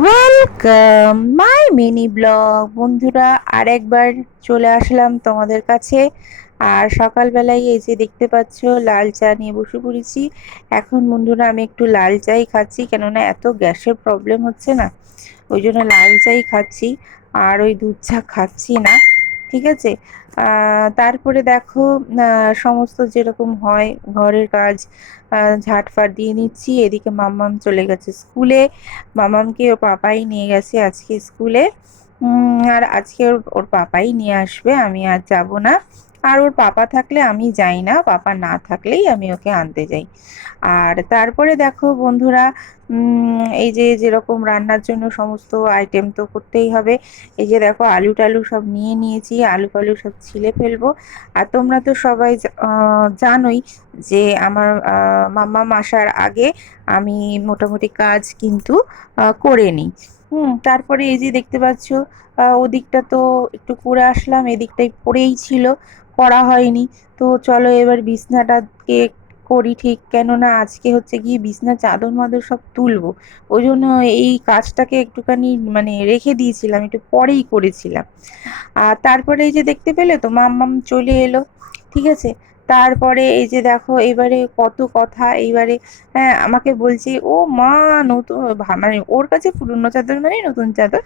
Welcome my mini blog বন্ধুরা, আরেকবার চলে আসলাম তোমাদের কাছে। আর সকালবেলায় এই যে দেখতে পাচ্ছ, লাল চা নিয়ে বসে পড়েছি। এখন বন্ধুরা, আমি একটু লাল চাই খাচ্ছি, কেননা এত গ্যাসের প্রবলেম হচ্ছে না। ওই জন্য লাল চাই খাচ্ছি, আর ওই দুধ চা খাচ্ছি না। ঠিক আছে? তারপরে দেখো সমস্ত যেরকম হয়, ঘরের কাজ ঝাটফাট দিয়ে নিচ্ছি, এদিকে মাম্মাম চলে গেছে স্কুলে। মামামকে ও পাপাই নিয়ে গেছে আজকে স্কুলে। আর আজকে ওর ওর পাপাই নিয়ে আসবে, আমি আর যাব না। আর ওর পাপা থাকলে আমি যাই না, পাপা না থাকলেই আমি ওকে আনতে যাই। আর তারপরে দেখো বন্ধুরা এই যে যেরকম রান্নার জন্য সমস্ত আইটেম তো করতেই হবে। এই যে দেখো আলু টালু সব নিয়ে নিয়েছি, আলু ফালু সব ছিলে ফেলব। আর তোমরা তো সবাই জানোই যে আমার মাম্মা মাসার আগে আমি মোটামুটি কাজ কিন্তু করে নিই। হুম, তারপরে এই যে দেখতে পাচ্ছ ওদিকটা তো একটু করে আসলাম এদিকটাই পড়েই ছিল করা হয়নি। তো চলো এবার বিছনাটাকে করি ঠিক, কেননা আজকে হচ্ছে গিয়ে বিছনা, চাদর, মাদর সব তুলবো। ওই জন্য এই কাজটাকে একটুখানি মানে রেখে দিয়েছিলাম, একটু পরেই করেছিলাম। আর তারপরে এই যে দেখতে পেলে তো, মাম্মাম চলে এলো, ঠিক আছে? তারপরে এই যে দেখো এবারে কত কথা, এইবারে হ্যাঁ আমাকে বলছে, ও মা, নতুন মানে ওর কাছে পুরনো চাদর মানে নতুন চাদর।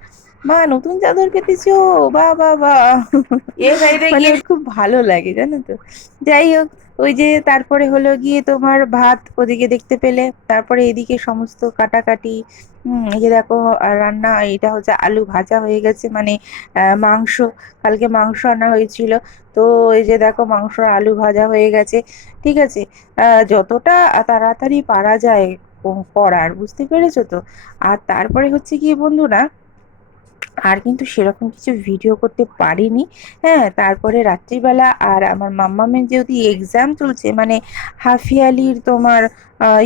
মা নতুন চাদর পেতেছো বা বা বা। গিয়ে খুব ভালো লাগে জানো তো। যাই হোক ওই যে তারপরে হলো গিয়ে তোমার ভাত ওদিকে দেখতে পেলে। তারপরে এদিকে সমস্ত কাটাকাটি হম এই যে দেখো রান্না এটা হচ্ছে আলু ভাজা হয়ে গেছে। মানে মাংস কালকে মাংস আনা হয়েছিল। তো এই যে দেখো মাংস আলু ভাজা হয়ে গেছে। ঠিক আছে? যতটা তাড়াতাড়ি পারা যায় করার বুঝতে পেরেছ তো? আর তারপরে হচ্ছে গিয়ে বন্ধুরা আর কিন্তু সেরকম কিছু ভিডিও করতে পারিনি। হ্যাঁ তারপরে রাত্রিবেলা আর আমার মাম্মামের যদি এক্সাম চলছে মানে হাফ ইয়ারলির তোমার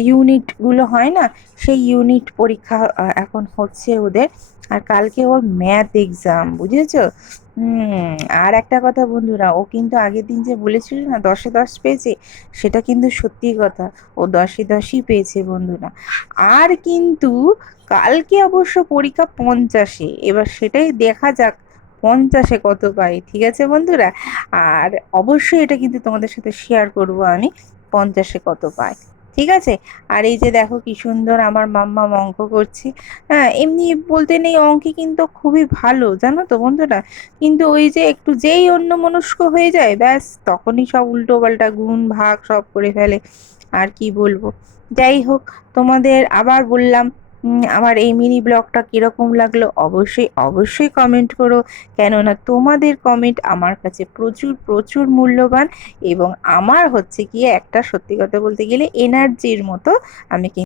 ইউনিটগুলো হয় না, সেই ইউনিট পরীক্ষা এখন হচ্ছে ওদের। আর কালকে ওর ম্যাথ এক্সাম বুঝেছ? হুম, আর একটা কথা বন্ধুরা, ও কিন্তু আগের দিন যে বলেছিল না, দশে দশ পেয়েছে, সেটা কিন্তু সত্যি কথা। ও দশে দশই পেয়েছে বন্ধুরা। আর কিন্তু কালকে অবশ্য পরীক্ষা পঞ্চাশে, এবার সেটাই দেখা যাক, পঞ্চাশে কত পাই, ঠিক আছে বন্ধুরা? আর অবশ্যই এটা কিন্তু তোমাদের সাথে শেয়ার করব আমি, পঞ্চাশে কত পাই। ঠিক আছে? আর এই যে দেখো কি সুন্দর আমার মাম্মা অঙ্ক করছে। হ্যাঁ এমনি বলতে নেই অঙ্কে কিন্তু খুবই ভালো, জানো তো বন্ধুরা? কিন্তু ওই যে একটু যেই অন্য মনস্ক হয়ে যায়, ব্যাস তখনই সব উল্টো পাল্টা গুণ ভাগ সব করে ফেলে। আর কি বলব? যাই হোক, তোমাদের আবার বললাম আমার এই মিনি ব্লগটা কীরকম লাগল অবশ্যই অবশ্যই কমেন্ট করো। কেননা তোমাদের কমেন্ট আমার কাছে প্রচুর প্রচুর মূল্যবান এবং আমার হচ্ছে গিয়ে একটা সত্যি কথা বলতে গেলে এনার্জির মতো আমি